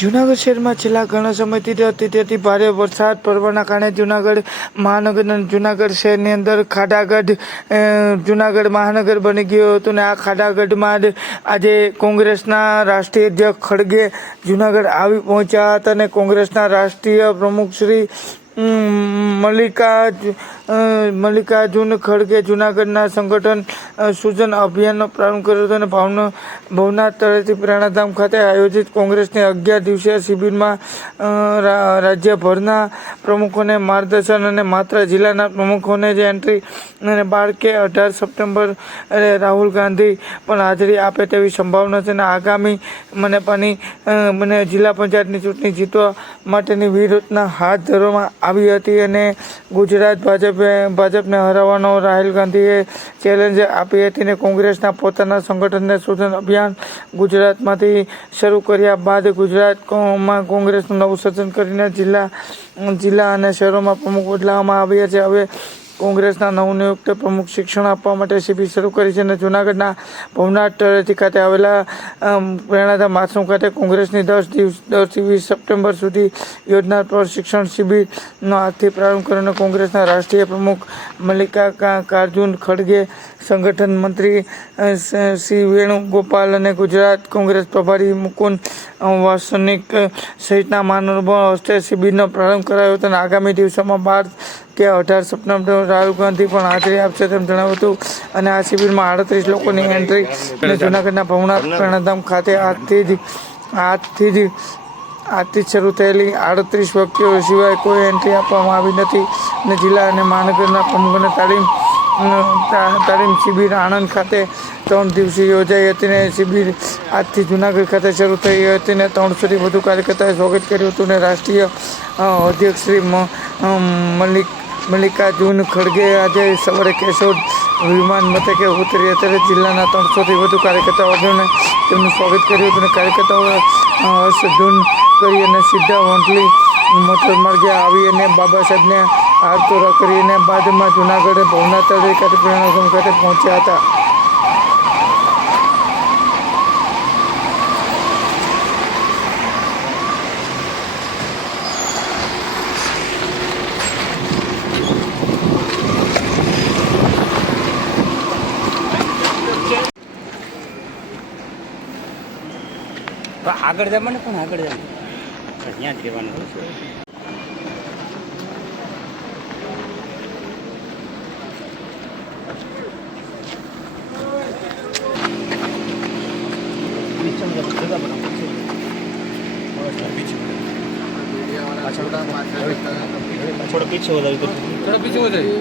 જૂનાગઢ શહેરમાં છેલ્લા ઘણા સમયથી અતિથી ભારે વરસાદ પડવાના કારણે જૂનાગઢ મહાનગર અને જૂનાગઢ શહેરની અંદર ખાડાગઢ જૂનાગઢ મહાનગર બની ગયું હતું ને આ ખાડાગઢમાં જ આજે કોંગ્રેસના રાષ્ટ્રીય અધ્યક્ષ ખડગે જૂનાગઢ આવી પહોંચ્યા હતા અને કોંગ્રેસના રાષ્ટ્રીય પ્રમુખ શ્રી મલ્લિકાર્જુન ખડગે જૂનાગઢના સંગઠન સૂચન અભિયાનનો પ્રારંભ કર્યો હતો અને ભવનાથ તળેટી પ્રેરણાધામ ખાતે આયોજિત કોંગ્રેસની 11 દિવસીય શિબિરમાં રાજ્યભરના પ્રમુખોને માર્ગદર્શન અને માત્ર જિલ્લાના પ્રમુખોને જ એન્ટ્રી અને 12 કે 18 સપ્ટેમ્બર રાહુલ ગાંધી પણ હાજરી આપે તેવી સંભાવના છે અને આગામી મને જિલ્લા પંચાયતની ચૂંટણી જીતવા માટેની વિરોધના હાથ ધરવામાં આવી હતી અને ગુજરાત ભાજપને હરાવવાનો રાહુલ ગાંધીએ ચેલેન્જ આપી હતી અને કોંગ્રેસના પોતાના સંગઠનને સૂચન અભિયાન ગુજરાતમાંથી શરૂ કર્યા બાદ ગુજરાતમાં કોંગ્રેસનું નવું સર્જન કરીને જિલ્લા અને શહેરોમાં પ્રમુખ બદલાવવામાં આવ્યા છે. હવે કોંગ્રેસના નવનિયુક્ત પ્રમુખ શિક્ષણ આપવા માટે શિબિર શરૂ કરી છે અને જૂનાગઢના ભવનાથ તળેટી ખાતે આવેલા પ્રેરણાધામ આશ્રમ ખાતે કોંગ્રેસની 10 થી 20 સપ્ટેમ્બર સુધી યોજનાર પ્રશિક્ષણ શિબિરનો આજથી પ્રારંભ કર્યો. કોંગ્રેસના રાષ્ટ્રીય પ્રમુખ મલ્લિકાર્જુન ખડગે, સંગઠન મંત્રી શ્રી વેણુગોપાલ અને ગુજરાત કોંગ્રેસ પ્રભારી મુકુંદ વાસનિક સહિતના મહાનુભાવો હસ્તે શિબિરનો પ્રારંભ કરાયો હતો અને આગામી દિવસોમાં 12 કે 18 સપ્ટેમ્બર રાહુલ ગાંધી પણ હાજરી આપશે તેમ જણાવ્યું હતું અને આ શિબિરમાં 38 લોકોની એન્ટ્રી અને જૂનાગઢના ભવનાથ પ્રેરણાધામ ખાતે આજથી જ શરૂ થયેલી 38 વ્યક્તિઓ સિવાય કોઈ એન્ટ્રી આપવામાં આવી નથી અને જિલ્લા અને મહાનગરના પ્રમુખોને તાલીમ શિબિર આણંદ ખાતે 3 દિવસીય યોજાઈ હતી અને શિબિર આજથી જૂનાગઢ ખાતે શરૂ થઈ હતી અને 300થી વધુ કાર્યકર્તાઓએ સ્વાગત કર્યું હતું અને રાષ્ટ્રીય અધ્યક્ષ શ્રી મલ્લિકાર્જુન ખડગે આજે સવારે કેશોદ વિમાન મથકે ઉતરી ત્યારે જિલ્લાના 300થી વધુ કાર્યકર્તાઓને તેમનું સ્વાગત કર્યું હતું અને કાર્યકર્તાઓએ હર્ષધૂન કરી અને સીધા વંથલી મોટર માર્ગે આવી અને બાબા સાહેબને હારતોરા કરી અને બાદમાં જૂનાગઢ ભવનાથ તળેટી ખાતે પ્રેરણાધામ ખાતે પહોંચ્યા હતા. આગળ જવાનું પણ આગળ જવાનું ત્યાં જ કહેવાનું થોડો પીછે વધારે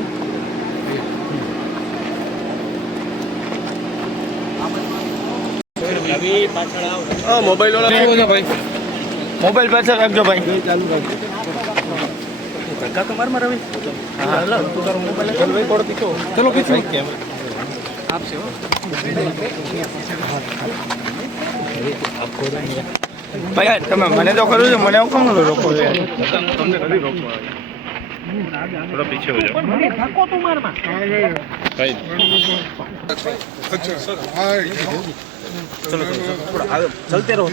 મોબાઈલ પાછળ રાખજો ભાઈ. ધક્કા તો માર રવિ. ચલો પીછું આપશે ભાઈ તમે મને તો કરું છો, મને કેમ ન રોકો છો? તમને કદી રોકવા थोड़ा पीछे हो जाओ भाई. अच्छा सर हाय चलो थोड़ा आगे चलते रहो.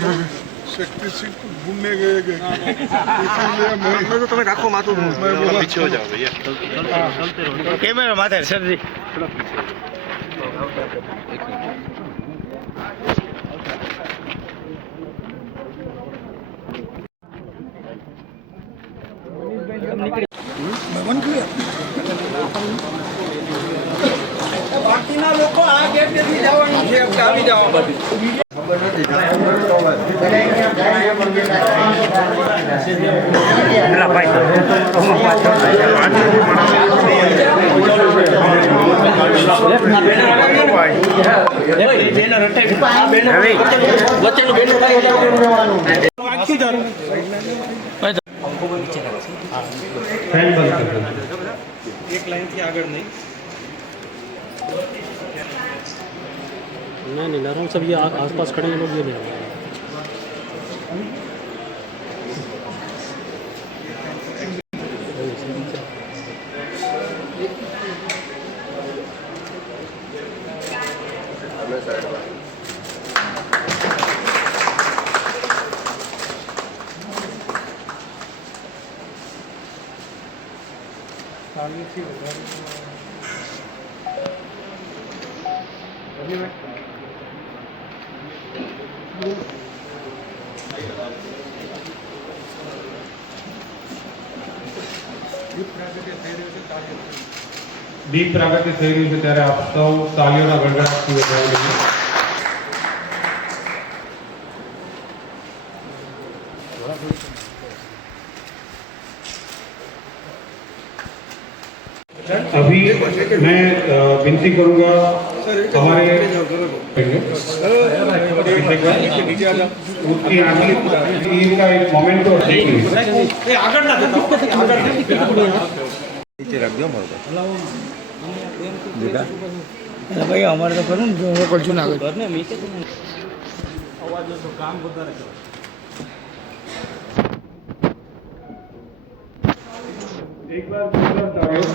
शक्ति सिंह को घूमने गए इसीलिए मैं तो तुम्हें रखो माथू थोड़ा पीछे हो जाओ भैया. चलते रहो. कैमरा माथे सर जी थोड़ा पीछे. બાકીના લોકો આ ગેટથી જવાનું છે, આવી જવા બધું ખબર નથી. એક લાઈનથી આગળ નહીં. नहीं लहरों सब ये आसपास खड़े हैं लोग ये नहीं દીપ પ્રાગટ્ય થઈ રહ્યું છે ત્યારે આપ સૌ તાલીઓના ગણગણાટથી વધાવી લઈએ. अभी मैं विनती करूंगा हमारे उसकी आखिरी ईद का एक मोमेंट तो देखेंगे. નીચે રાખજો મારો એટલે ભાઈ અમારે તો ખરું ને લોકલ જુનાગઢ एक बार जोरदार तालियों.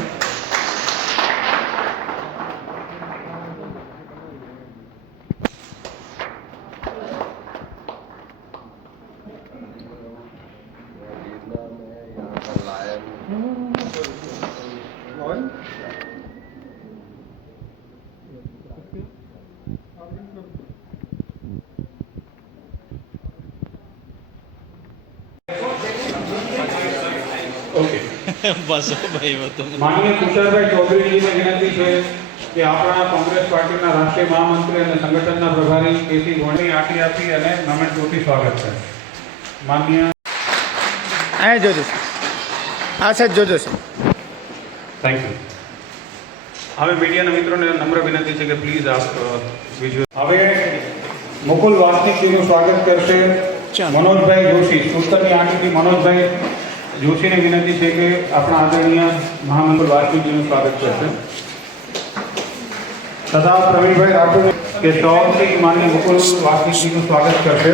ओके બસ ભાઈ તો माननीय तुषारभाई चौधरीजीને વિનંતી છે કે આપણા કોંગ્રેસ પાર્ટીના રાષ્ટ્રીય મહામંત્રી અને સંગઠનના પ્રભારી કેસી ગોણી આટલી આપી અને મોમેન્ટોથી સ્વાગત છે. માનનીય અહીંયા જોજો સર, આ સાઈડ જોજો સર. Thank you. હવે મીડિયાના મિત્રોને નમ્ર વિનંતી છે કે પ્લીઝ આપ વિઝ્યુઅલ. હવે મુકુલ વાસનિકજીનું સ્વાગત કરશે મનોજભાઈ જોશી. સૂત્રની આંટીથી મનોજભાઈ જોશીને વિનંતી છે કે આપણા આદરણીય મહામંત્રી વાસનિકજીનું સ્વાગત કરશે. તથા પ્રવીણભાઈ રાઠોડ કે સૌથી માનનીય મુકુલ વાસનિકજીનું સ્વાગત કરશે.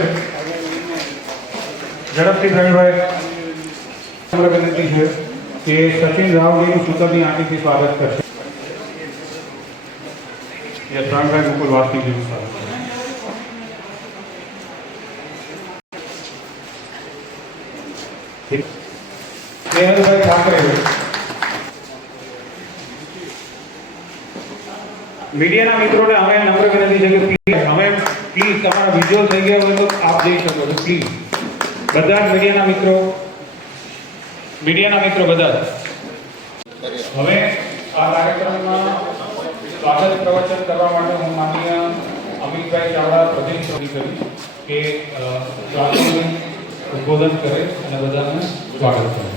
ઝડપથી પ્રવીણભાઈ. નમ્ર વિનંતી છે કે સચિન રાવજીનું સૂત્રની આંટીથી સ્વાગત કરશે. યસ, પ્રવીણભાઈ મુકુલ વાસનિકજીનું સ્વાગત કરશે. સ્નેહલભાઈ ઠાકરે. મીડિયાના મિત્રોને હવે નમ્ર વિનંતી છે કે પ્લીઝ હવે પ્લીઝ તમારા વિઝ્યુઅલ થઈ ગયા હોય તો આપ જઈ શકો છો. પ્લીઝ બધા જ મીડિયાના મિત્રો બધા જ. હવે આ કાર્યક્રમમાં સ્વાગત પ્રવચન કરવા માટે હું માનનીય અમિતભાઈ ચાવડા પ્રદેશ કરીશ કે ઉદ્બોધન કરે અને બધાને સ્વાગત કરે.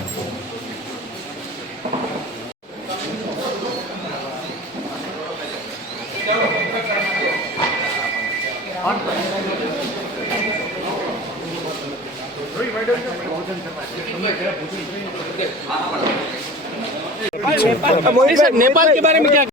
नेपाल के बारे में क्या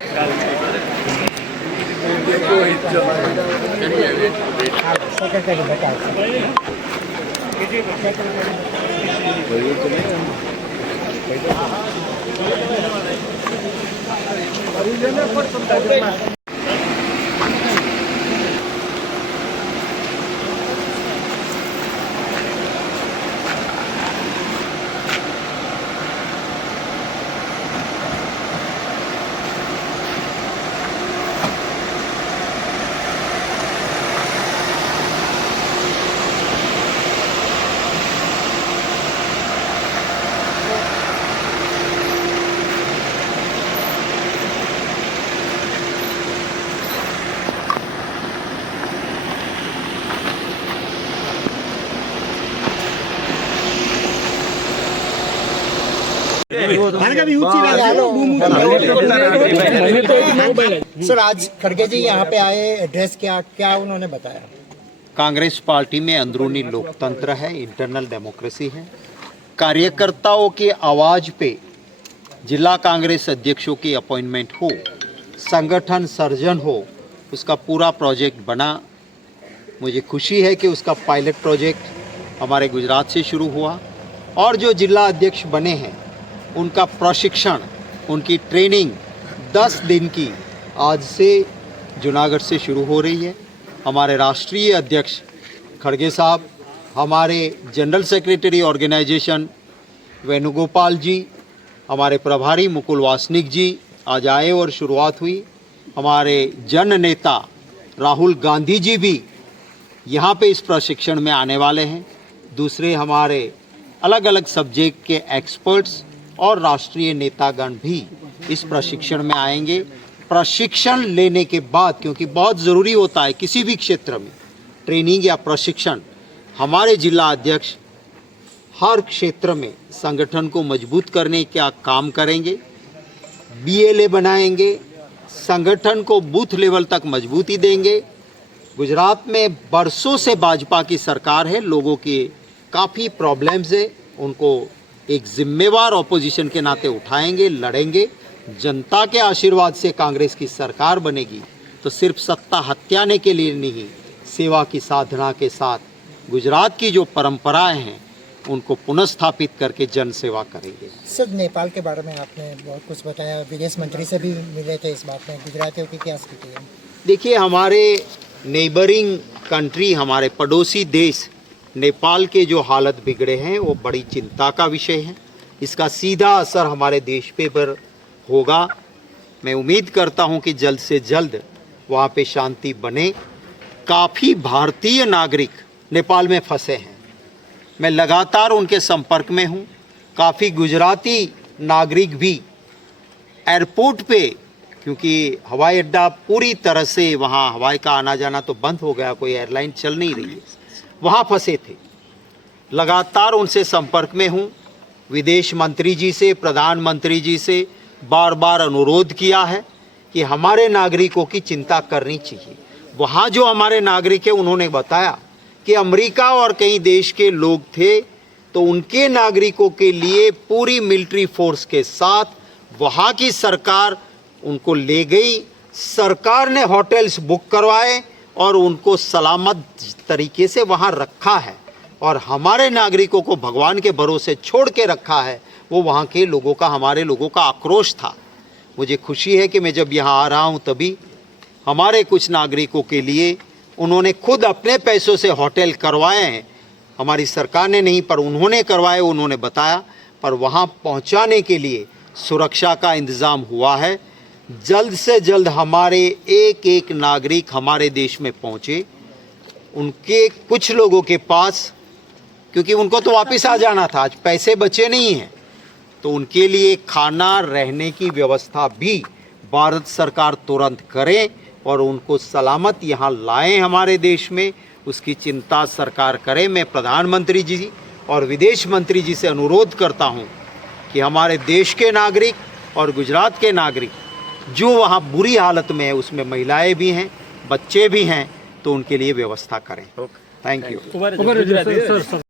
सर आज खड़गे जी यहाँ पे आए, एड्रेस क्या उन्होंने बताया? कांग्रेस पार्टी में अंदरूनी लोकतंत्र है, इंटरनल डेमोक्रेसी है. कार्यकर्ताओं की आवाज पे जिला कांग्रेस अध्यक्षों की अपॉइंटमेंट हो, संगठन सर्जन हो, उसका पूरा प्रोजेक्ट बना. मुझे खुशी है कि उसका पायलट प्रोजेक्ट हमारे गुजरात से शुरू हुआ और जो जिला अध्यक्ष बने हैं उनका प्रशिक्षण, उनकी ट्रेनिंग 10 दिन की आज से जूनागढ़ से शुरू हो रही है. हमारे राष्ट्रीय अध्यक्ष खड़गे साहब, हमारे जनरल सेक्रेटरी ऑर्गेनाइजेशन वेणुगोपाल जी हमारे प्रभारी मुकुल वासनिक जी आज आए और शुरुआत हुई। हमारे जन नेता राहुल गांधी जी भी यहाँ पे इस प्रशिक्षण में आने वाले हैं। दूसरे हमारे अलग अलग सब्जेक्ट के एक्सपर्ट्स और राष्ट्रीय नेतागण भी इस प्रशिक्षण में आएंगे। प्रशिक्षण लेने के बाद, क्योंकि बहुत ज़रूरी होता है किसी भी क्षेत्र में ट्रेनिंग या प्रशिक्षण, हमारे जिला अध्यक्ष हर क्षेत्र में संगठन को मजबूत करने का काम करेंगे। BLA बनाएंगे, संगठन को बूथ लेवल तक मजबूती देंगे। गुजरात में बरसों से भाजपा की सरकार है, लोगों के काफ़ी प्रॉब्लम्स है, उनको एक जिम्मेवार ऑपोजिशन के नाते उठाएंगे, लड़ेंगे। जनता के आशीर्वाद से कांग्रेस की सरकार बनेगी तो सिर्फ सत्ता हत्याने के लिए नहीं, सेवा की साधना के साथ गुजरात की जो परंपराएं हैं उनको पुनर्स्थापित करके जन सेवा करेंगे। सर, नेपाल के बारे में आपने बहुत कुछ बताया, विदेश मंत्री से भी मिले थे, इस बात में गुजरातियों की क्या स्थिति है? देखिए, हमारे नेबरिंग कंट्री, हमारे पड़ोसी देश नेपाल के जो हालत बिगड़े हैं वो बड़ी चिंता का विषय है। इसका सीधा असर हमारे देश पे पर होगा। मैं उम्मीद करता हूं कि जल्द से जल्द वहाँ पे शांति बने। काफ़ी भारतीय नागरिक नेपाल में फंसे हैं, मैं लगातार उनके संपर्क में हूँ। काफ़ी गुजराती नागरिक भी एयरपोर्ट पे, क्योंकि हवाई अड्डा पूरी तरह से वहाँ हवाई का आना जाना तो बंद हो गया, कोई एयरलाइन चल नहीं रही है, वहाँ फंसे थे। लगातार उनसे संपर्क में हूँ। विदेश मंत्री जी से, प्रधानमंत्री जी से बार बार अनुरोध किया है कि हमारे नागरिकों की चिंता करनी चाहिए। वहाँ जो हमारे नागरिक हैं उन्होंने बताया कि अमेरिका और कई देश के लोग थे तो उनके नागरिकों के लिए पूरी मिलिट्री फोर्स के साथ वहाँ की सरकार उनको ले गई। सरकार ने होटल्स बुक करवाए और उनको सलामत तरीके से वहाँ रखा है और हमारे नागरिकों को भगवान के भरोसे छोड़ के रखा है। वो वहाँ के लोगों का, हमारे लोगों का आक्रोश था। मुझे खुशी है कि मैं जब यहाँ आ रहा हूँ तभी हमारे कुछ नागरिकों के लिए उन्होंने खुद अपने पैसों से होटल करवाए हैं। हमारी सरकार ने नहीं, पर उन्होंने करवाए, उन्होंने बताया। पर वहाँ पहुँचाने के लिए सुरक्षा का इंतज़ाम हुआ है। जल्द से जल्द हमारे एक एक नागरिक हमारे देश में पहुँचे। उनके कुछ लोगों के पास, क्योंकि उनको तो वापस आ जाना था, आज पैसे बचे नहीं हैं, तो उनके लिए खाना रहने की व्यवस्था भी भारत सरकार तुरंत करे और उनको सलामत यहाँ लाएं हमारे देश में, उसकी चिंता सरकार करे। मैं प्रधानमंत्री जी और विदेश मंत्री जी से अनुरोध करता हूँ कि हमारे देश के नागरिक और गुजरात के नागरिक जो वहाँ बुरी हालत में है, उसमें महिलाएं भी हैं, बच्चे भी हैं, तो उनके लिए व्यवस्था करें। Thank you.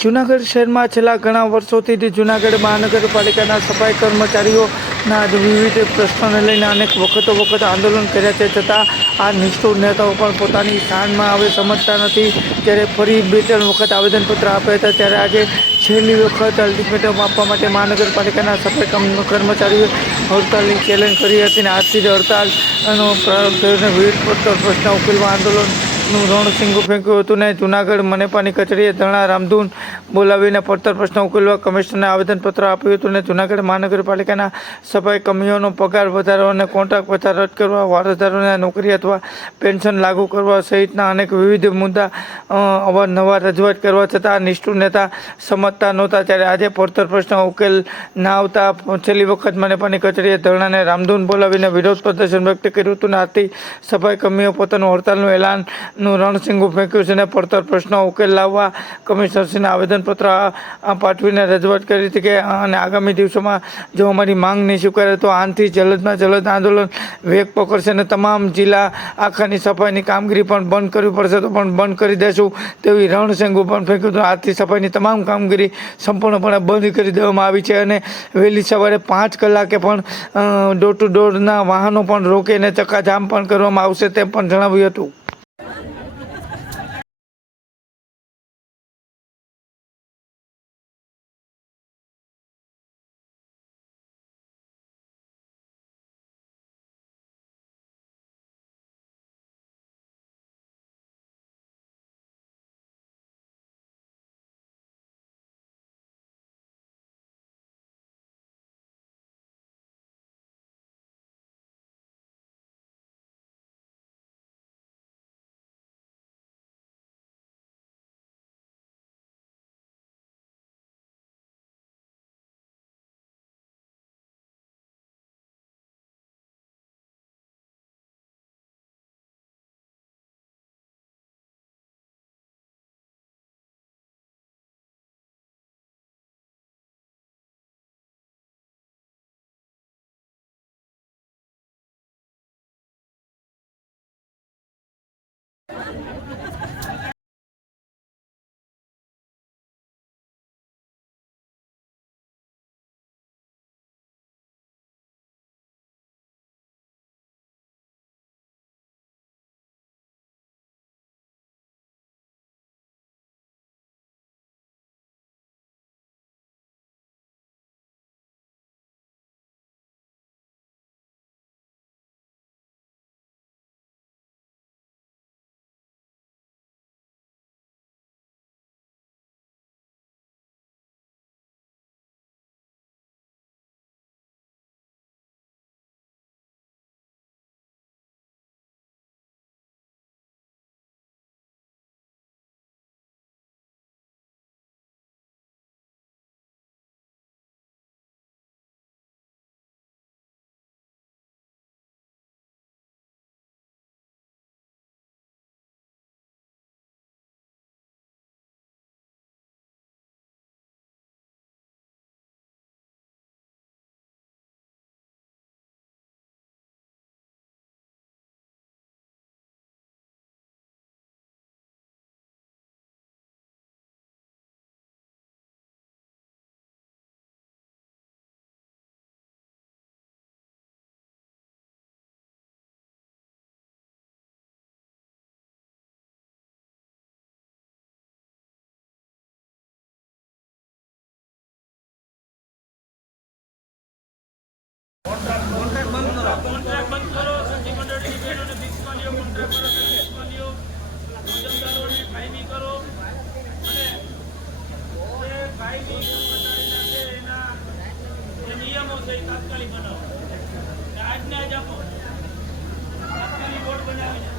જૂનાગઢ શહેરમાં છેલ્લા ઘણા વર્ષોથી જૂનાગઢ મહાનગરપાલિકાના સફાઈ કર્મચારીઓના વિવિધ પ્રશ્નોને લઈને અનેક વખત આંદોલન કર્યા છે, છતાં આ નિષ્ઠુર નેતાઓ પણ પોતાની શાનમાં હવે સમજતા નથી। ત્યારે ફરી 2-3 વખત આવેદનપત્ર આપ્યા હતા, ત્યારે આજે છેલ્લી વખત અલ્ટિમેટમ આપવા માટે મહાનગરપાલિકાના સફાઈ કર્મચારીઓએ હડતાલની ચેલેન્જ કરી હતી અને આજથી જ હડતાલનો પ્રારંભ થયો અને વિવિધ પ્રશ્ન ઉકેલવા આંદોલનનું રણસિંગું ફેંક્યું હતું ને જૂનાગઢ મનેપાની કચેરીએ ધરણા, રામધૂન બોલાવીને પડતર પ્રશ્ન ઉકેલવા કમિશનરને આવેદનપત્ર આપ્યું હતું અને જૂનાગઢ મહાનગરપાલિકાના સફાઈ કર્મીઓનો પગાર વધારો અને કોન્ટ્રાક્ટ વધારો રદ કરવા, વારસદારોને નોકરી અથવા પેન્શન લાગુ કરવા સહિતના અનેક વિવિધ મુદ્દા અવારનવાર રજૂઆત કરવા છતાં નિષ્ઠુર નેતા સમજતા નહોતા. ત્યારે આજે પડતર પ્રશ્ન ઉકેલ ના આવતા છેલ્લી વખત મનપાની કચેરીએ ધરણાને રામધૂન બોલાવીને વિરોધ પ્રદર્શન વ્યક્ત કર્યું હતું. આથી સફાઈ કર્મીઓ પોતાનું હડતાલનું એલાનનું રણસિંગું ફેંક્યું છે અને પડતર પ્રશ્નો ઉકેલ લાવવા કમિશનરશ્રીને આવેદનપત્ર પાઠવીને રજૂઆત કરી હતી કે અને આગામી દિવસોમાં જો અમારી માંગ નહીં સ્વીકારે તો આનાથી જલદમાં જલદ આંદોલન વેગ પકડશે અને તમામ જિલ્લા આખાની સફાઈની કામગીરી પણ બંધ કરવી પડશે તો પણ બંધ કરી દેશું તેવી રણસિંગું પણ ફેંક્યું હતું. આજથી સફાઈની તમામ કામગીરી સંપૂર્ણપણે બંધ કરી દેવામાં આવી છે અને વહેલી સવારે 5 કલાકે પણ ડોર ટુ ડોરના વાહનો પણ રોકીને ચક્કાજામ પણ કરવામાં આવશે તેમ પણ જણાવ્યું હતું. નિયમો છે તાત્કાલિક બનાવો આજના જ આપો તાત્કાલિક બોર્ડ બનાવીને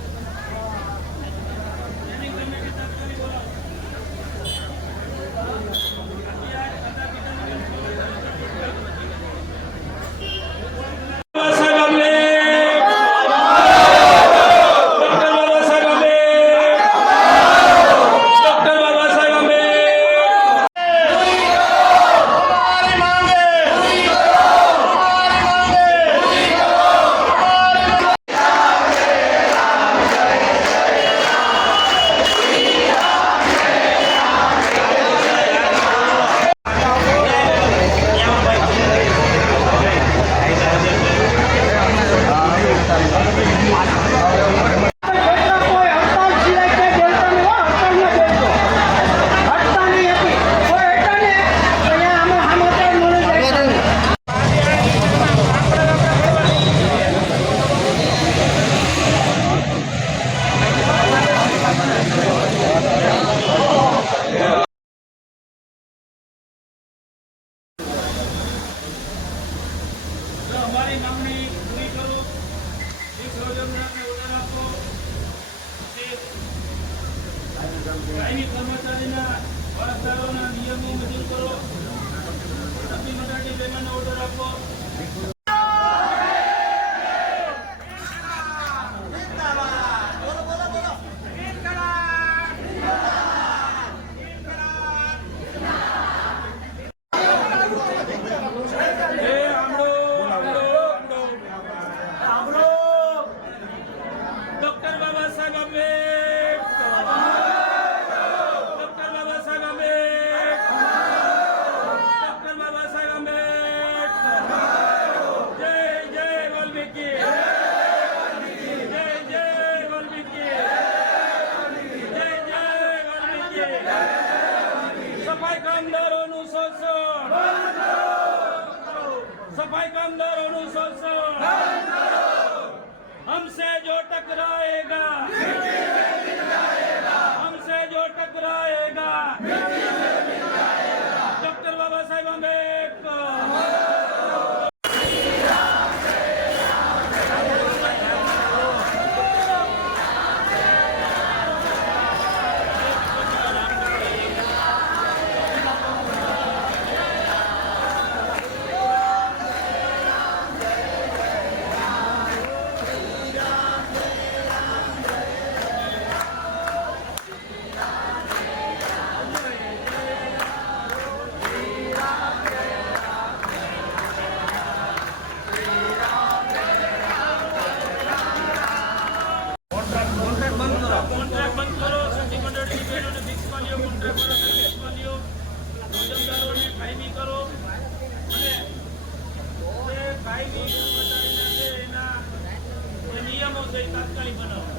કાયમી કર્મચારીના વારસદારોના નિયમો મંજૂર કરો. તબી મરાઠી બેમાનો ઓર્ડર આપો. Doctor Baba Saheb Ambedkar. Doctor Baba Saheb Ambedkar. Doctor Baba Saheb Ambedkar. જય જય વાલ્મીકી. જય જય વાલ્મીકી. જય જય વાલ્મીકી. સફાઈ કામદારોનું શોષણ. સફાઈ કામદારોનું શોષણ. हमसे जो टकराएगा हमसे जो टकराएगा डॉक्टर बाबा साहेब आंबेडकर. કોન્ટ્રાક્ટ બંધ કરો. સખી મંડળની બહેનોને ફિક્સ વાલીઓ કોન્ટ્રાક્ટ કરો. ફિક્સ વાલીઓ રોજમદારોને કાયમી કરો અને જે કાયમી કર્મચારીના છે એના જે નિયમો છે એ તાત્કાલિક બનાવો.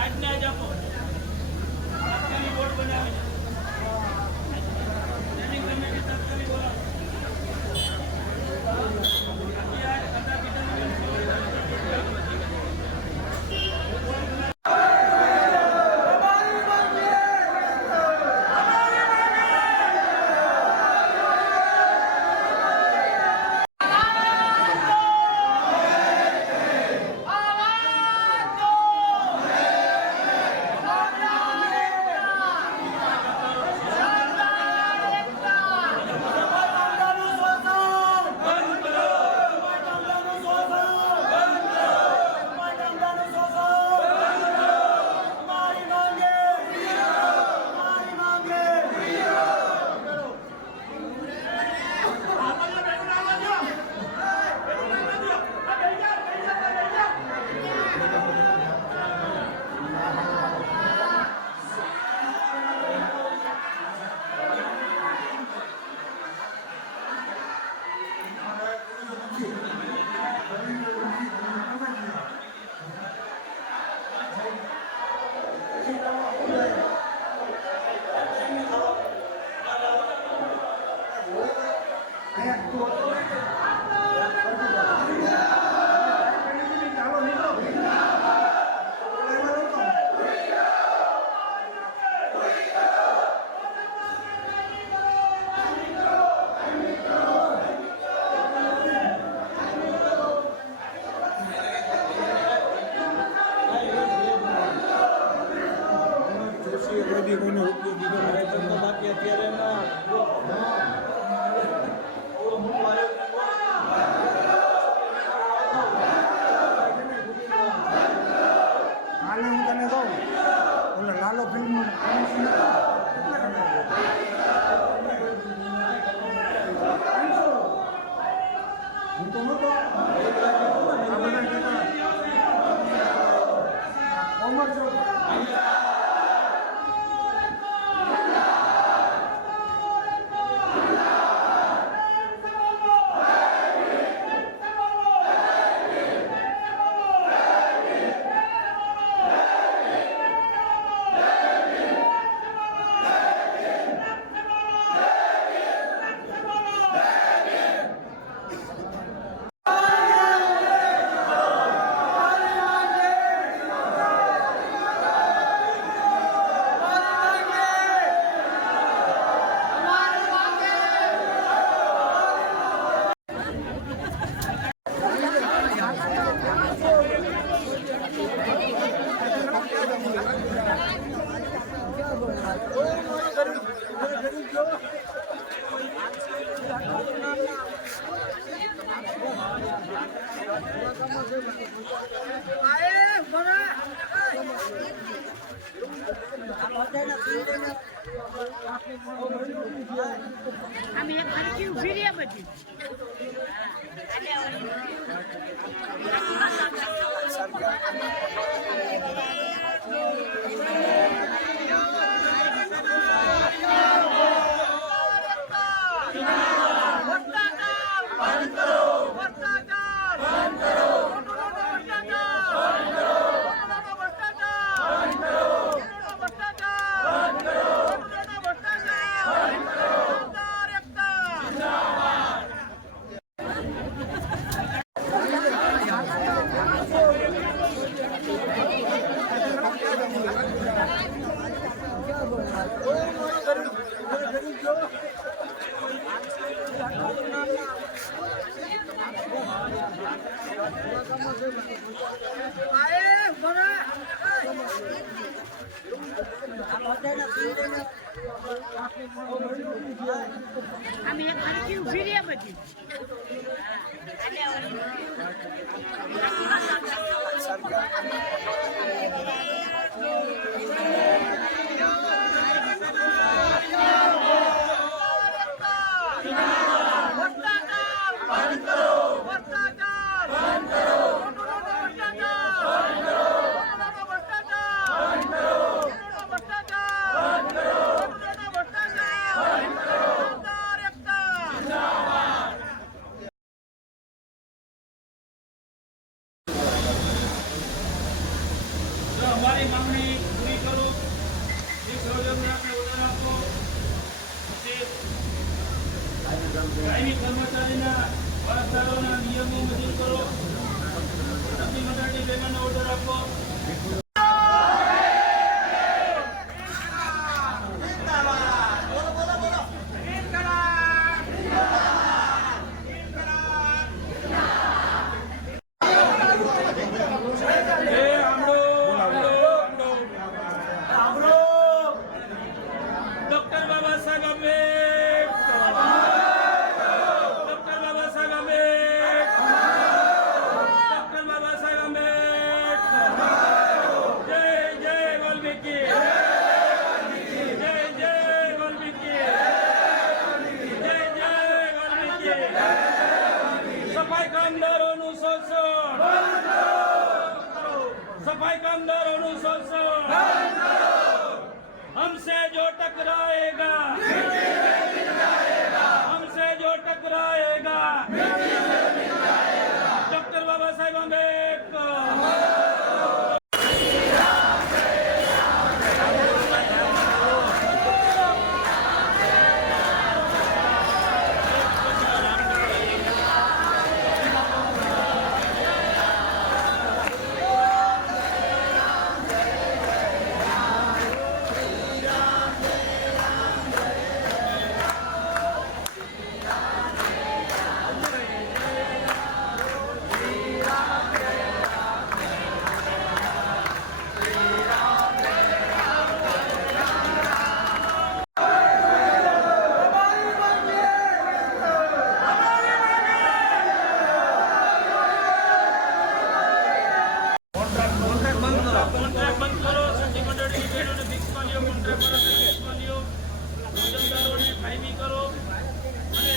આજને આજ આપો. તાત્કાલિક બોર્ડ બનાવીને સ્ટેન્ડિંગ કમિટી તાત્કાલિક બોલાવો. બાકી આજ ખાતા પીતાની અમે એક હરકી ઉભી રહ્યા બધી અમે એક હરકી ઉભી રહ્યા બધી અમારી માંગણી પૂરી કરો, એક સૌજન્યને ઓર્ડર આપો, કાયમી કર્મચારીના વારસદારોના નિયમો મંજૂર કરો, મંડળની વેતનનો ઓર્ડર આપો. Doctor Baba Saheb Ambedkar, doctor Baba Saheb Ambedkar, doctor Baba Saheb Ambedkar. જય જય વાલ્મીકી, જય જય વાલ્મીકી, જય જય વાલ્મીકી. સફાઈ કામદારોનું શોષણ, સફાઈ કામદારોનું શોષણ हमसे जो टकराएगा, हमसे जो टकराएगा, डॉक्टर बाबा साहेब आंबेडकर. કોન્ટ્રાક્ટ બંધ કરો, સંધિ મંડળની બહેનોને ફિક્સમાં લ્યો, કોન્ટ્રાક્ટ કરો, ફિક્સમાં લ્યો, રોજમદારોને કાયમી કરો અને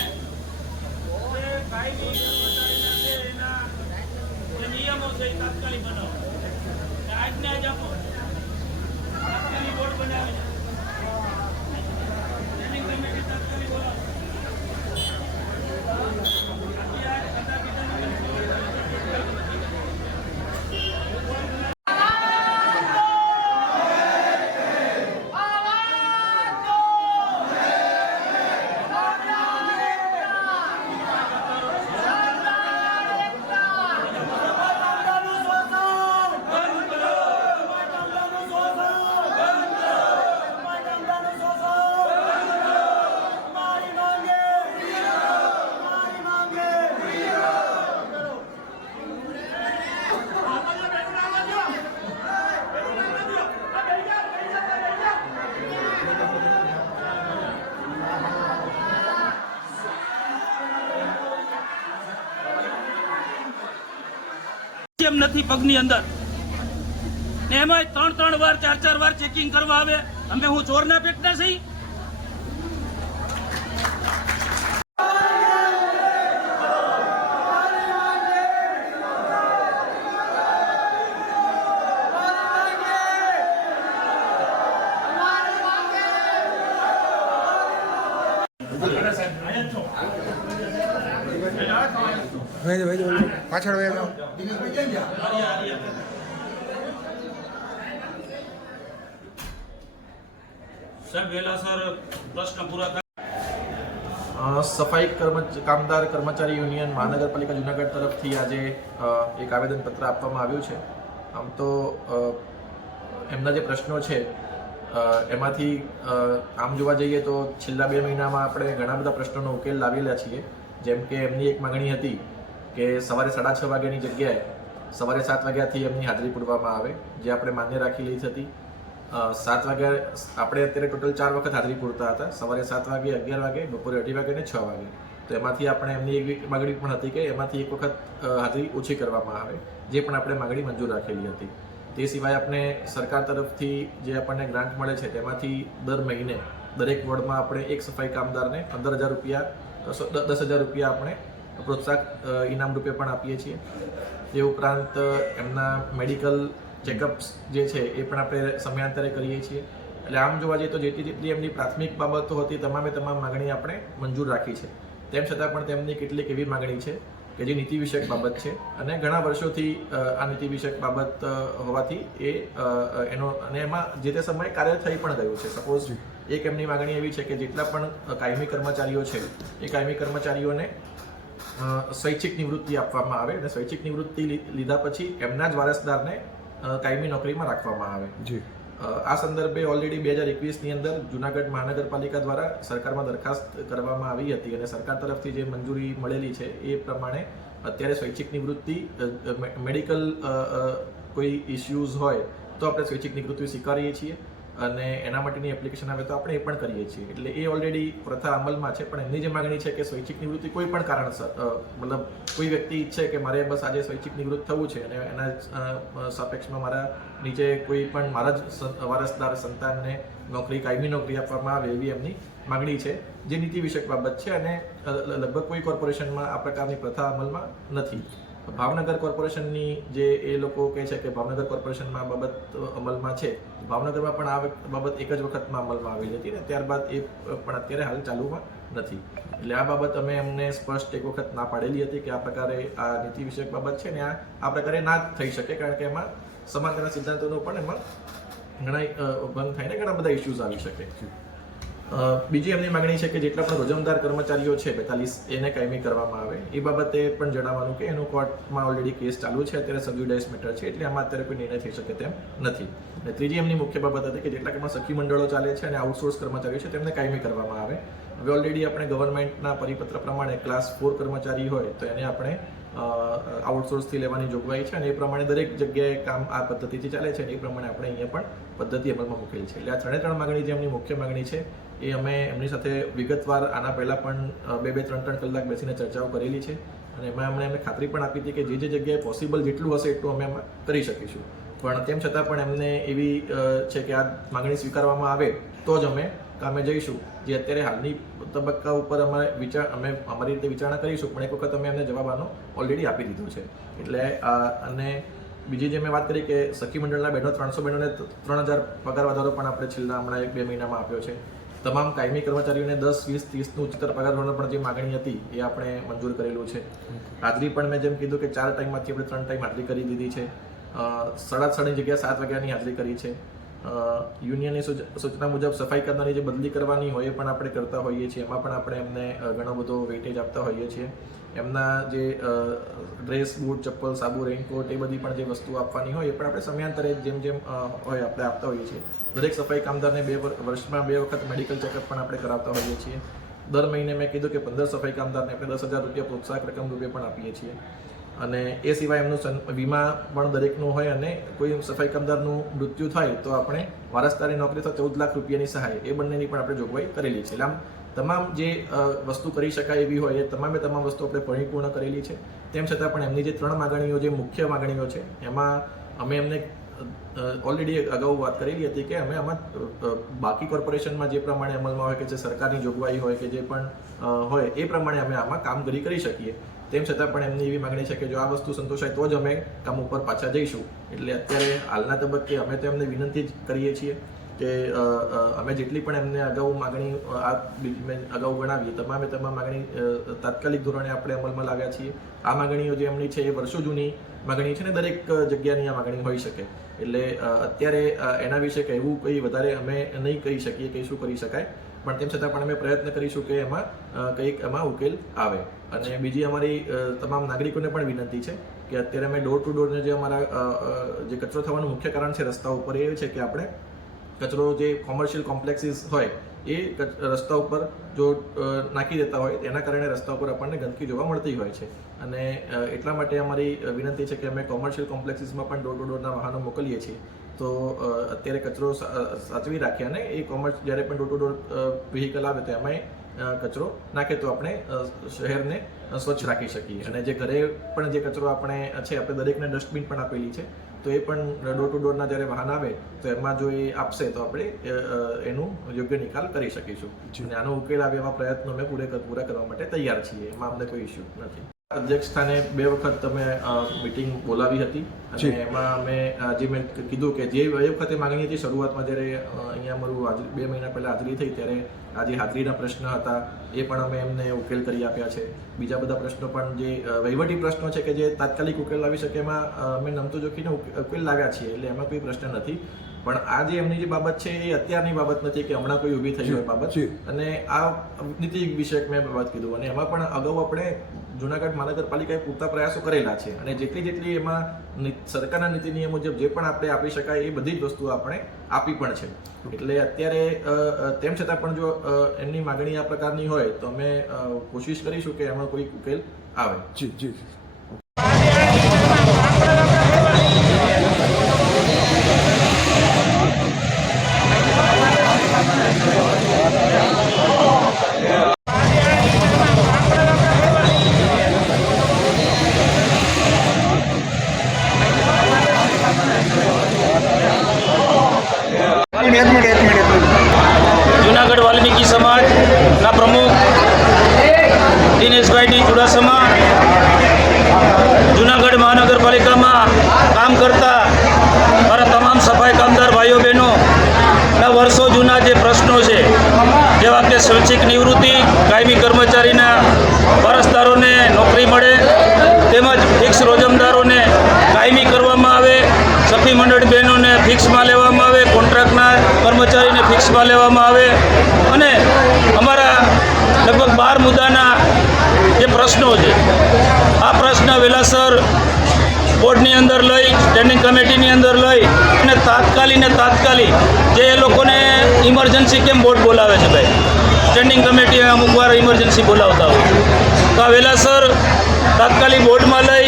જે કાયમી કર્મચારીના છે એના જે નિયમો છે એ તાત્કાલિક બનાવો. આજને આજ આપો, તાત્કાલિક બોર્ડ બનાવીને સ્ટેન્ડિંગ કમિટી તાત્કાલિક બોલાવો. બાકી આ ખાતા પીતાની એમ નથી પગની અંદર ને એમાં 3-3 વાર 4-4 વાર ચેકિંગ કરવા આવે. અમે હું ચોરના પેટના છીએ? પાછળ વહી જાઓ. સાહેબ વહેલાસર પ્રશ્ન પૂરા થાય. સફાઈ કામદાર કર્મચારી યુનિયન મહાનગરપાલિકા જુનાગઢ તરફથી આજે એક આવેદનપત્ર આપવામાં આવ્યું છે. આમ તો એમના જે પ્રશ્નો છે એમાંથી આમ જોવા જઈએ તો છેલ્લા 2 મહિનામાં આપણે ઘણા બધા પ્રશ્નોનો ઉકેલ લાવેલા છીએ. જેમ કે એમની એક માગણી હતી કે સવારે 6:30 વાગ્યાની જગ્યાએ સવારે 7 વાગ્યાથી એમની હાજરી પૂરવામાં આવે, જે આપણે માન્ય રાખેલી હતી. 7 વાગ્યા આપણે અત્યારે ટોટલ 4 વખત હાજરી પૂરતા હતા, સવારે 7 વાગે, 11 વાગે, બપોરે 2:30 વાગે અને 6 વાગે. તો એમાંથી આપણે એમની એવી માગણી પણ હતી કે એમાંથી એક વખત હાજરી ઓછી કરવામાં આવે, જે પણ આપણે માગણી મંજૂર રાખેલી હતી. તે સિવાય આપણે સરકાર તરફથી જે આપણને ગ્રાન્ટ મળે છે તેમાંથી દર મહિને દરેક વોર્ડમાં આપણે એક સફાઈ કામદારને 15,000 રૂપિયા 10,000 રૂપિયા આપણે પ્રોત્સાહક ઇનામ રૂપે પણ આપીએ છીએ. તે ઉપરાંત એમના મેડિકલ ચેકઅપ્સ જે છે એ પણ આપણે સમયાંતરે કરીએ છીએ. એટલે આમ જોવા જઈએ તો જેટલી એમની પ્રાથમિક બાબતો હતી તમામે તમામ માગણી આપણે મંજૂર રાખી છે. તેમ છતાં પણ તેમની કેટલીક એવી માગણી છે કે જે નીતિ વિષયક બાબત છે અને ઘણા વર્ષોથી આ નીતિ વિષયક બાબત હોવાથી એનો અને એમાં જે તે સમયે કાર્ય થઈ પણ ગયું છે. સપોઝ એક એમની માગણી એવી છે કે જેટલા પણ કાયમી કર્મચારીઓ છે એ કાયમી કર્મચારીઓને સ્વૈચ્છિક નિવૃત્તિ આપવામાં આવે અને સ્વૈચ્છિક નિવૃત્તિ લીધા પછી એમના જ વારસદારને કાયમી નોકરીમાં રાખવામાં આવે. આ સંદર્ભે ઓલરેડી 2021ની અંદર જુનાગઢ મહાનગરપાલિકા દ્વારા સરકારમાં દરખાસ્ત કરવામાં આવી હતી અને સરકાર તરફથી જે મંજૂરી મળેલી છે એ પ્રમાણે અત્યારે સ્વૈચ્છિક નિવૃત્તિ મેડિકલ કોઈ ઇસ્યુઝ હોય તો આપણે સ્વૈચ્છિક નિવૃત્તિ સ્વીકારીએ છીએ અને એના માટેની એપ્લિકેશન આવે તો આપણે એ પણ કરીએ છીએ. એટલે એ ઓલરેડી પ્રથા અમલમાં છે. પણ એમની જે માગણી છે કે સ્વૈચ્છિક નિવૃત્તિ કોઈ પણ કારણસર મતલબ કોઈ વ્યક્તિ ઈચ્છે કે મારે બસ આજે સ્વૈચ્છિક નિવૃત્ત થવું છે અને એના સાપેક્ષમાં મારા નીચે કોઈ પણ મારા જ વારસદાર સંતાનને કાયમી નોકરી આપવામાં આવે એવી એમની માગણી છે, જે નીતિ વિષયક બાબત છે અને લગભગ કોઈ કોર્પોરેશનમાં આ પ્રકારની પ્રથા અમલમાં નથી. ભાવનગર કોર્પોરેશનની જે એ લોકો કહે છે કે ભાવનગર કોર્પોરેશનમાં આ બાબત અમલમાં છે, ભાવનગરમાં પણ આ બાબત એક જ વખતમાં અમલમાં આવેલી હતી ને ત્યારબાદ એ પણ અત્યારે હાલ ચાલુમાં નથી. એટલે આ બાબત અમે એમને સ્પષ્ટ એક વખત ના પાડેલી હતી કે આ પ્રકારે આ નીતિ વિષયક બાબત છે ને આ પ્રકારે ના થઈ શકે, કારણ કે એમાં સમાનતાના સિદ્ધાંતોનો પણ એમાં ઘણા ભંગ થઈને ઘણા બધા ઇસ્યુઝ આવી શકે. બીજી એમની માગણી છે કે જેટલા પણ રોજમદાર કર્મચારીઓ છે 42 એને કાયમી કરવામાં આવે. એ બાબતે પણ જણાવવાનું કે એનું કોર્ટમાં ઓલરેડી કેસ ચાલુ છે, અત્યારે સબજ્યુડાઇઝ મેટર છે, એટલે આમાં અત્યારે કોઈ નિર્ણય થઈ શકે તેમ નથી. અને ત્રીજી એમની મુખ્ય બાબત હતી કે જેટલા પણ સખી મંડળો ચાલે છે અને આઉટસોર્સ કર્મચારીઓ છે તેમને કાયમી કરવામાં આવે. હવે ઓલરેડી આપણે ગવર્મેન્ટના પરિપત્ર પ્રમાણે ક્લાસ 4 કર્મચારી હોય તો એને આપણે આઉટસોર્સથી લેવાની જોગવાઈ છે અને એ પ્રમાણે દરેક જગ્યાએ કામ આ પદ્ધતિથી ચાલે છે અને એ પ્રમાણે આપણે અહીંયા પણ પદ્ધતિ અમલમાં મૂકેલી છે. એટલે આ 3 માગણી જે એમની મુખ્ય માગણી છે એ અમે એમની સાથે વિગતવાર આના પહેલાં પણ 2-3 કલાક બેસીને ચર્ચાઓ કરેલી છે અને એમાં અમને ખાતરી પણ આપી હતી કે જે જગ્યાએ પોસિબલ જેટલું હશે એટલું અમે એમાં કરી શકીશું. પણ તેમ છતાં પણ એમને એવી છે કે આ માગણી સ્વીકારવામાં આવે તો જ અમે કામે જઈશું. જે અત્યારે હાલની તબક્કા ઉપર અમે અમારી રીતે વિચારણા કરીશું, પણ એક વખત અમે એમને જવાબ આનો ઓલરેડી આપી દીધો છે. એટલે અને બીજી જે મેં વાત કરી કે સખી મંડળના બહેનો 300 બહેનોને 3,000 પગાર વધારો પણ આપણે હમણાં 1-2 મહિનામાં આપ્યો છે. તમામ કાયમી કર્મચારીઓને 10, 20, 30નું ઉચ્ચતર પગાર ધોરણ પણ જે માગણી હતી એ આપણે મંજૂર કરેલું છે. હાજરી પણ મેં જેમ કીધું કે 4 ટાઈમમાંથી આપણે 3 ટાઈમ હાજરી કરી દીધી છે. 6:30ની જગ્યાએ 7 વાગ્યાની હાજરી કરી છે. યુનિયનની સૂચના મુજબ સફાઈ કામદારની જે બદલી કરવાની હોય એ પણ આપણે કરતા હોઈએ છીએ. એમાં પણ આપણે એમને ઘણો બધો વેઇટેજ આપતા હોઈએ છીએ. એમના જે ડ્રેસ, બૂટ, ચપ્પલ, સાબુ, રેઇનકોટ એ બધી પણ જે વસ્તુ આપવાની હોય એ પણ આપણે સમયાંતરે જેમ હોય આપણે આપતા હોઈએ છીએ. દરેક સફાઈ કામદારને વર્ષમાં 2 વખત મેડિકલ ચેકઅપ પણ આપણે કરાવતા હોઈએ છીએ. દર મહિને મેં કીધું કે 15 સફાઈ કામદારને આપણે 10,000 રૂપિયા પ્રોત્સાહક રકમ રૂપે પણ આપીએ છીએ. અને એ સિવાય એમનું વીમા પણ દરેકનું હોય અને કોઈ સફાઈ કામદારનું મૃત્યુ થાય તો આપણે વારસદારી નોકરી તો 14 લાખ રૂપિયાની સહાય એ બંનેની પણ આપણે જોગવાઈ કરેલી છે. એટલે આમ તમામ જે વસ્તુ કરી શકાય એવી હોય એ તમામ વસ્તુ આપણે પરિપૂર્ણ કરેલી છે. તેમ છતાં પણ એમની જે 3 માગણીઓ જે મુખ્ય માગણીઓ છે એમાં અમે એમને ઓલરેડી અગાઉ વાત કરેલી હતી કે અમે આમાં બાકી કોર્પોરેશનમાં જે પ્રમાણે અમલમાં હોય કે જે સરકારની જોગવાઈ હોય કે જે પણ હોય એ પ્રમાણે અમે આમાં કામગીરી કરી શકીએ. તેમ છતાં પણ એમની એવી માગણી છે કે જો આ વસ્તુ સંતોષાય તો જ અમે કામ ઉપર પાછા જઈશું. એટલે અત્યારે હાલના તબક્કે અમે તો એમને વિનંતી જ કરીએ છીએ કે અમે જેટલી પણ એમને અગાઉ માગણી આ બિલ મેં અગાઉ ગણાવી તમામ માગણી તાત્કાલિક ધોરણે આપણે અમલમાં લાવ્યા છીએ. આ માગણીઓ જે એમની છે એ વર્ષો જૂની માગણી છે ને દરેક જગ્યાની આ માગણી હોઈ શકે. એટલે અત્યારે એના વિશે કહેવું કંઈ વધારે અમે નહીં કહી શકીએ કે શું કરી શકાય, પણ તેમ છતાં પણ અમે પ્રયત્ન કરીશું કે એમાં ઉકેલ આવે. અને બીજી અમારી તમામ નાગરિકોને પણ વિનંતી છે કે અત્યારે અમે ડોર ટુ ડોરને જે અમારા જે કચરો થવાનું મુખ્ય કારણ છે રસ્તા ઉપર એ છે કે આપણે કચરો જે કોમર્શિયલ કોમ્પ્લેક્સીસ હોય એ રસ્તા ઉપર જો નાખી દેતા હોય એના કારણે રસ્તા ઉપર આપણને ગંદકી જોવા મળતી હોય છે. અને એટલા માટે અમારી વિનંતી છે કે અમે કોમર્શિયલ કોમ્પ્લેક્સીસમાં પણ ડોર ટુ ડોરના વાહનો મોકલીએ છીએ. તો અત્યારે કચરો સાચવી રાખ્યા ને એ જ્યારે પણ ડોર ટુ ડોર વ્હીકલ આવે તો એમાંય કચરો નાખે તો આપણે શહેરને સ્વચ્છ રાખી શકીએ. અને જે ઘરે પણ જે કચરો આપણે દરેકને ડસ્ટબિન પણ આપેલી છે, તો એ પણ ડોર ટુ ડોરના જ્યારે વાહન આવે તો એમાં જો એ આપશે તો આપણે એનું યોગ્ય નિકાલ કરી શકીશું. અને આનો ઉકેલ આવે એવા પ્રયત્નો અમે પૂરા કરવા માટે તૈયાર છીએ. એમાં અમને કોઈ ઇસ્યુ નથી. અધ્યક્ષ સ્થાને 2 વખત અમે મિટિંગ બોલાવી હતી અને એમાં અમે જે મેં કીધું કે જે વખતે માગણી હતી શરૂઆતમાં જ્યારે અહીંયા અમારું 2 મહિના પહેલાં હાજરી થઈ ત્યારે આ જે હાજરીના પ્રશ્ન હતા એ પણ અમે એમને ઉકેલ કરી આપ્યા છે. બીજા બધા પ્રશ્નો પણ જે વહીવટી પ્રશ્નો છે કે જે તાત્કાલિક ઉકેલ લાવી શકે એમાં અમે નમતું જોખીને ઉકેલ લાવ્યા છીએ. એટલે એમાં કોઈ પ્રશ્ન નથી. પણ આ જે એમની જે બાબત છે એ અત્યારની બાબત નથી કે હમણાં કોઈ ઊભી થઈ હોય બાબત. અને આ નીતિ વિષયક મેં બાબત કીધું અને એમાં પણ અગાઉ આપણે જૂનાગઢ મહાનગરપાલિકાએ પૂરતા પ્રયાસો કરેલા છે અને જેટલી એમાં સરકારના નીતિ નિયમ મુજબ જે પણ આપણે આપી શકાય એ બધી જ વસ્તુઓ આપણે આપી પણ છે. એટલે અત્યારે તેમ છતાં પણ જો એમની માગણી આ પ્રકારની હોય તો અમે કોશિશ કરીશું કે એમાં કોઈ ઉકેલ આવે. જી જી જુનાગઢ વાલ્મીકી સમાજના પ્રમુખ દિનેશભાઈ ડી ચુડાસમા, જુનાગઢ મહાનગરપાલિકામાં કામ કરતા મારા તમામ સફાઈ કામદાર ભાઈઓ બહેનોના વર્ષો જૂના જે પ્રશ્નો છે જેવા કે સ્વૈચ્છિક નિવૃત્તિ, કાયમી કર્મચારીના વારસદારોને નોકરી મળે તેમજ ફિક્સ રોજમદારોને કાયમી કરવામાં આવે, સખી મંડળ બહેનોને ફિક્સમાં લેવામાં આવે, કોન્ટ્રાક્ટના કર્મચારીને ફિક્સમાં લેવામાં આવે અને અમારા લગભગ 12 મુદ્દાના જે પ્રશ્નો છે આ પ્રશ્ન વહેલાસર બોર્ડની અંદર લઈ સ્ટેન્ડિંગ કમિટીની અંદર લઈ અને તાત્કાલિક જે એ લોકોને ઇમરજન્સી કેમ બોર્ડ બોલાવે છે ભાઈ, સ્ટેન્ડિંગ કમિટી અમુક વાર ઇમરજન્સી બોલાવતા હોય તો આ વહેલાસર તાત્કાલિક બોર્ડમાં લઈ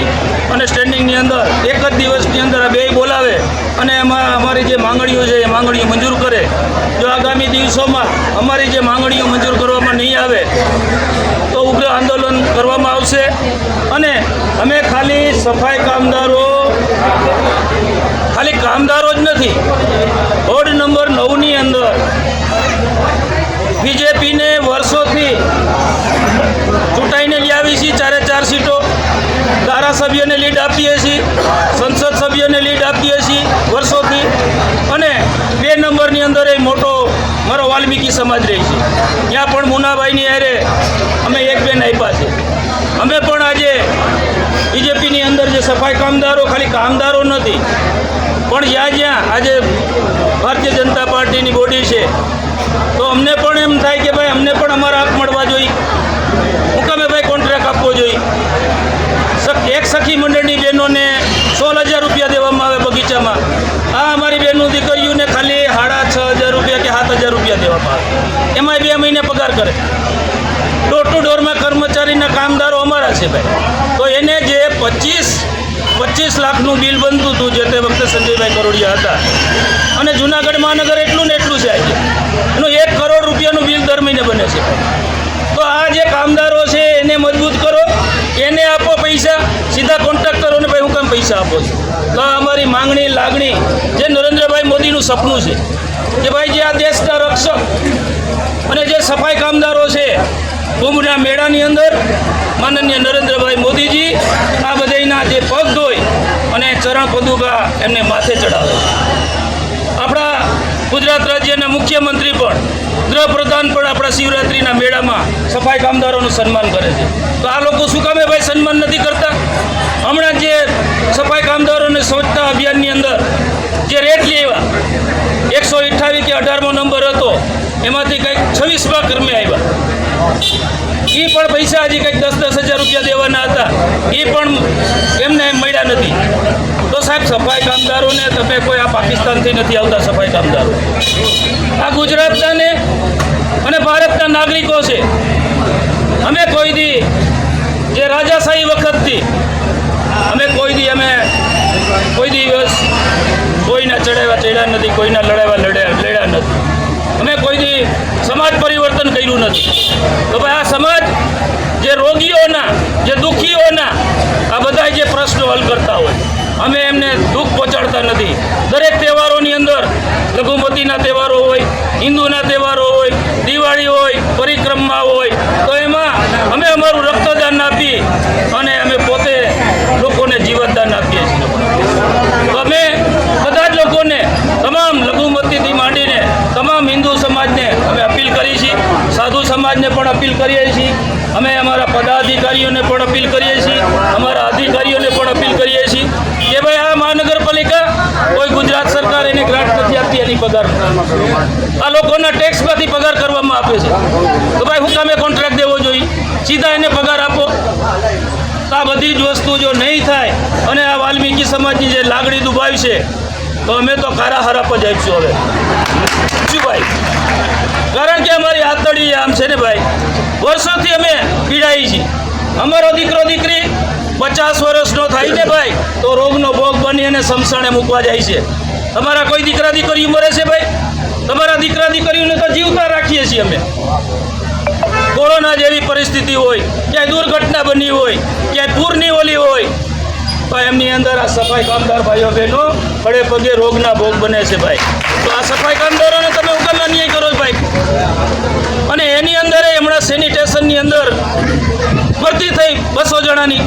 અને સ્ટેન્ડિંગની અંદર એક જ દિવસની અંદર આ 2 બોલાવે અને એમાં અમારી જે માંગણીઓ છે એ માંગણીઓ મંજૂર કરે. જો આગામી દિવસોમાં અમારી જે માંગણીઓ મંજૂર કરવામાં નહીં આવે તો ઉગ્ર આંદોલન કરવામાં આવશે. અને અમે ખાલી સફાઈ કામદારો જ નથી, વોર્ડ નંબર 9ની અંદર બીજેપીને વર્ષોથી ચૂંટાઈને લાવી છીએ 4 સીટો, ધારાસભ્યોને લીડ આપીએ છીએ, સંસદ સભ્યોને લીડ આપીએ છીએ વર્ષોથી અને 2 નંબરની અંદર એ મોટો મારો વાલ્મીકી સમાજ રહી છે. ત્યાં પણ મુનાભાઈની હારે અમે 1-2 આપ્યા છે. અમે પણ આજે બીજેપીની અંદર જે સફાઈ કામદારો ખાલી કામદારો નથી પણ જ્યાં આજે ભારતીય જનતા પાર્ટીની બોડી છે તો અમને પણ એમ થાય કે ભાઈ અમને પણ અમારા હક મળવા જોઈએ, મુકામે ભાઈ કોન્ટ્રાક્ટ આપવો જોઈએ. એક સખી મંડળની બહેનોને 16,000 રૂપિયા દેવામાં આવે બગીચામાં, આ અમારી બહેનનું દીકરીઓને ખાલી 6,500 રૂપિયા કે 7,000 રૂપિયા દેવામાં આવે, એમાંય 2 મહિને પગાર કરે. ડોર ટુ ડોરમાં કર્મચારીના કામદારો અમારા છે ભાઈ, તો એને જે 25 લાખનું બિલ બનતું હતું જે તે વખતે સંજયભાઈ કરોડિયા હતા અને જુનાગઢ મહાનગર એટલું ને એટલું છે આજે એનું 1 કરોડ રૂપિયાનું બિલ દર મહિને બને છે. તો આ જે કામદારો છે એને મજબૂત કરો, એને આપો પૈસા, સીધા કોન્ટ્રાક્ટરોને ભાઈ હું કામ પૈસા આપો છો. તો અમારી માંગણી લાગણી જે નરેન્દ્રભાઈ મોદીનું સપનું છે કે ભાઈ જે આ દેશના રક્ષક અને જે સફાઈ કામદારો છે કુંભના મેળાની અંદર માનનીય નરેન્દ્રભાઈ મોદીજી આ બધાના જે પગ ધોઈ અને ચરણ પદુકા એમને માથે ચડાવે. આપણા ગુજરાત રાજ્યના મુખ્યમંત્રી પણ ગૃહપ્રધાન પણ આપણા શિવરાત્રિના મેળામાં સફાઈ કામદારોનું સન્માન કરે છે. તો આ લોકો શું કામે ભાઈ સન્માન નથી કરતા? હમણાં જે સફાઈ કામદારોને સ્વચ્છતા અભિયાનની અંદર જે રેટ લેવા 128 કે 18મો નંબર હતો, એમાંથી કંઈક 26મા ક્રમે આવ્યા. એ પણ પૈસા હજી કંઈક 10-10 હજાર રૂપિયા દેવાના હતા, એ પણ એમને એમ મળ્યા નથી. તો સાહેબ, સફાઈ કામદારોને તમે કોઈ આ પાકિસ્તાનથી નથી આવતા. સફાઈ કામદારો આ ગુજરાતના ને અને ભારતના નાગરિકો છે. અમે કોઈ દી જે રાજાશાહી વખતથી અમે કોઈ દિવસ કોઈના ચડ્યા નથી, કોઈના લડ્યા નથી. અમે કોઈ દી સમાજ પરિવર્તન કર્યું નથી. તો ભાઈ આ સમાજ જે રોગીઓના, જે દુઃખીઓના આ બધા જે પ્રશ્નો હલ કરતા હોય, અમે એમને દુઃખ પહોંચાડતા નથી. દરેક તહેવારોની અંદર લઘુમતીના તહેવારો હોય, હિન્દુના તહેવારો હોય, દિવાળી હોય, પરિક્રમા હોય, તો એમાં અમે અમારું રક્તદાન આપી અને અમે પોતે લોકોને જીવતદાન આપીએ છીએ. તો અમે બધા જ લોકોને, તમામ લઘુમતીથી માંડીને તમામ હિન્દુ સમાજને અમે અપીલ કરી છીએ, સાધુ સમાજને પણ અપીલ કરીએ છીએ, અમે અમારા પદાધિકારીઓને પણ અપીલ કરીએ છીએ, અમારા અધિકારીઓને પણ અપીલ કરીએ છીએ કે ભાઈ આ મહાનગરપાલિકા કોઈ ગુજરાત સરકાર એને ગ્રાન્ટ નથી આપતી, એની પગાર આ લોકોના ટેક્સમાંથી પગાર કરવામાં આપે છે. તો ભાઈ હું કામે કોન્ટ્રાક્ટ દેવો જોઈએ? સીધા એને પગાર આપો. તો આ બધી જ વસ્તુ જો નહીં થાય અને આ વાલ્મીકી સમાજની જે લાગણી દુભાવી છે, તો અમે તો કારા હરાપ જ આપીશું હવે. શું ભાઈ? કારણ કે અમારી આતડી આમ છે ને ભાઈ, વર્ષોથી અમે પીડાઈ છીએ. અમારો દીકરો દીકરી 50 વર્ષનો થાય ને ભાઈ, તો રોગનો ભોગ બની અને સમસાણે મૂકવા જાય છે. તમારા કોઈ દીકરા દીકરીઓ મરે છે ભાઈ? તમારા દીકરા દીકરીઓને તો જીવતા રાખીએ છીએ અમે. કોરોના જેવી પરિસ્થિતિ હોય, ક્યાંય દુર્ઘટના બની હોય, ક્યાંય પૂરની ઓલી હોય, તો એમની અંદર આ સફાઈ કામદાર ભાઈઓ બહેનો ખડે પગે રોગના ભોગ બને છે ભાઈ. તો આ સફાઈ કામદારોને તમે હુકમ અન્યાય કરો છો ભાઈ. અને એની અંદર હમણાં સેનિટેશનની અંદર ભરતી થઈ 200 જણાની,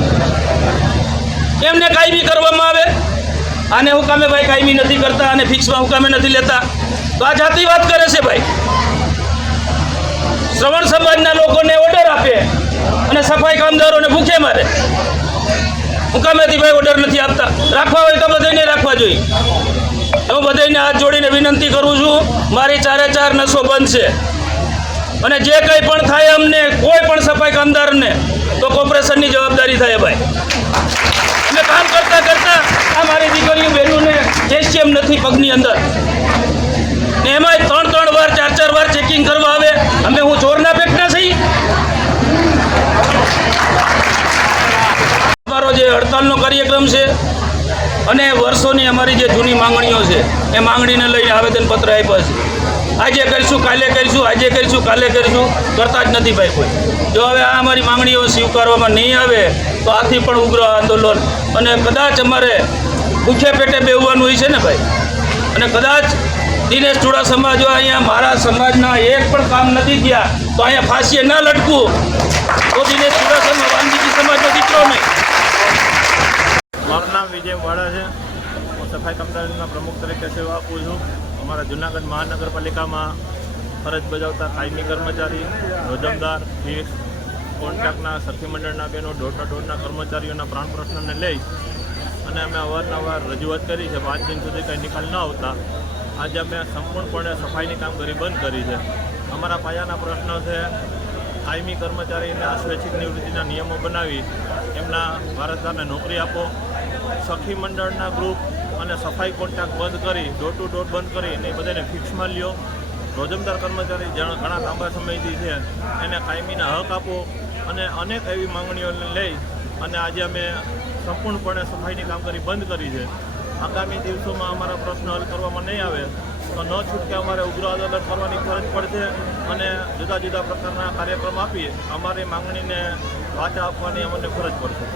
એમને કાયમી કરવામાં આવે. આને હુકામે ભાઈ કાયમી નથી કરતા, અને ફિક્સમાં હુકામે નથી લેતા. તો આ જાતિવાદ કરે છે ભાઈ. શ્રવણ સમાજના લોકોને ઓર્ડર આપે અને સફાઈ કામદારોને ભૂખે મારે. હુકામેથી ભાઈ ઓર્ડર નથી આપતા. રાખવા હોય તો બધાને રાખવા જોઈએ. હું બધાને હાથ જોડીને વિનંતી કરું છું, મારી 4 નસો બંધ છે, અને જે કંઈ પણ થાય અમને કોઈ પણ સફાઈ કામદારને તો કોર્પોરેશનની જવાબદારી થાય ભાઈ. અમે કામ કરતા કરતા આ મારી દીકરીઓ બહેનોને કેલ્શિયમ નથી પગની અંદર, ને એમાંય 3 વાર 4 વાર ચેકિંગ કરવા આવે. અમે હું ચોરના પેટના છીએ? અમારો જે હડતાલનો કાર્યક્રમ છે અને વર્ષોની અમારી જે જૂની માંગણીઓ છે, એ માંગણીને લઈને આવેદનપત્ર આપ્યા છે. આજે કરીશું, કાલે કરીશું, આજે કરીશું, કાલે કરીશું, કરતા જ નથી ભાઈ કોઈ. જો હવે આ અમારી માંગણીઓ સ્વીકારવામાં નહીં આવે તો આથી પણ ઉગ્ર આંદોલન, અને કદાચ અમારે ભૂખે પેટે બેહવાનું હોય છે ને ભાઈ. અને કદાચ દિનેશ ચુડાસમા જો અહીંયા મારા સમાજના એક પણ કામ નથી થયા તો અહીંયા ફાંસીએ ના લટકું તો દિનેશ ચુડાસમા વાલ્મીકી સમાજનો દીકરો નહીં. મારું નામ વિજય વાળા છે. હું સફાઈ કામદારોના પ્રમુખ તરીકે સેવા આપું છું. અમારા જૂનાગઢ મહાનગરપાલિકામાં ફરજ બજાવતા કાયમી કર્મચારી, રોજમદાર, ફિક્સ, કોન્ટ્રાક્ટના સખી મંડળના બહેનો, ડોરના કર્મચારીઓના પ્રાણ પ્રશ્નને લઈ અને અમે અવારનવાર રજૂઆત કરી છે. 5 દિન સુધી કંઈ નિકાલ ન આવતા આજે અમે સંપૂર્ણપણે સફાઈની કામગીરી બંધ કરી છે. અમારા પાયાના પ્રશ્નો છે કાયમી કર્મચારીને સ્વૈચ્છિક નિવૃત્તિના નિયમો બનાવી એમના વારસદારને નોકરી આપો, સખી મંડળના ગ્રુપ અને સફાઈ કોન્ટ્રાક્ટ બંધ કરી, ડોર ટુ ડોર બંધ કરી અને એ બધાને ફિક્સમાં લ્યો. રોજમદાર કર્મચારી ઘણા લાંબા સમયથી છે એને કાયમીના હક આપો, અને અનેક એવી માંગણીઓને લઈ અને આજે અમે સંપૂર્ણપણે સફાઈની કામગીરી બંધ કરી છે. આગામી દિવસોમાં અમારા પ્રશ્નો હલ કરવામાં નહીં આવે તો ન છૂટકે અમારે ઉગ્ર આંદોલન કરવાની ફરજ પડશે, અને જુદા જુદા પ્રકારના કાર્યક્રમ આપી અમારી માંગણીને વાચા આપવાની અમને ફરજ પડશે.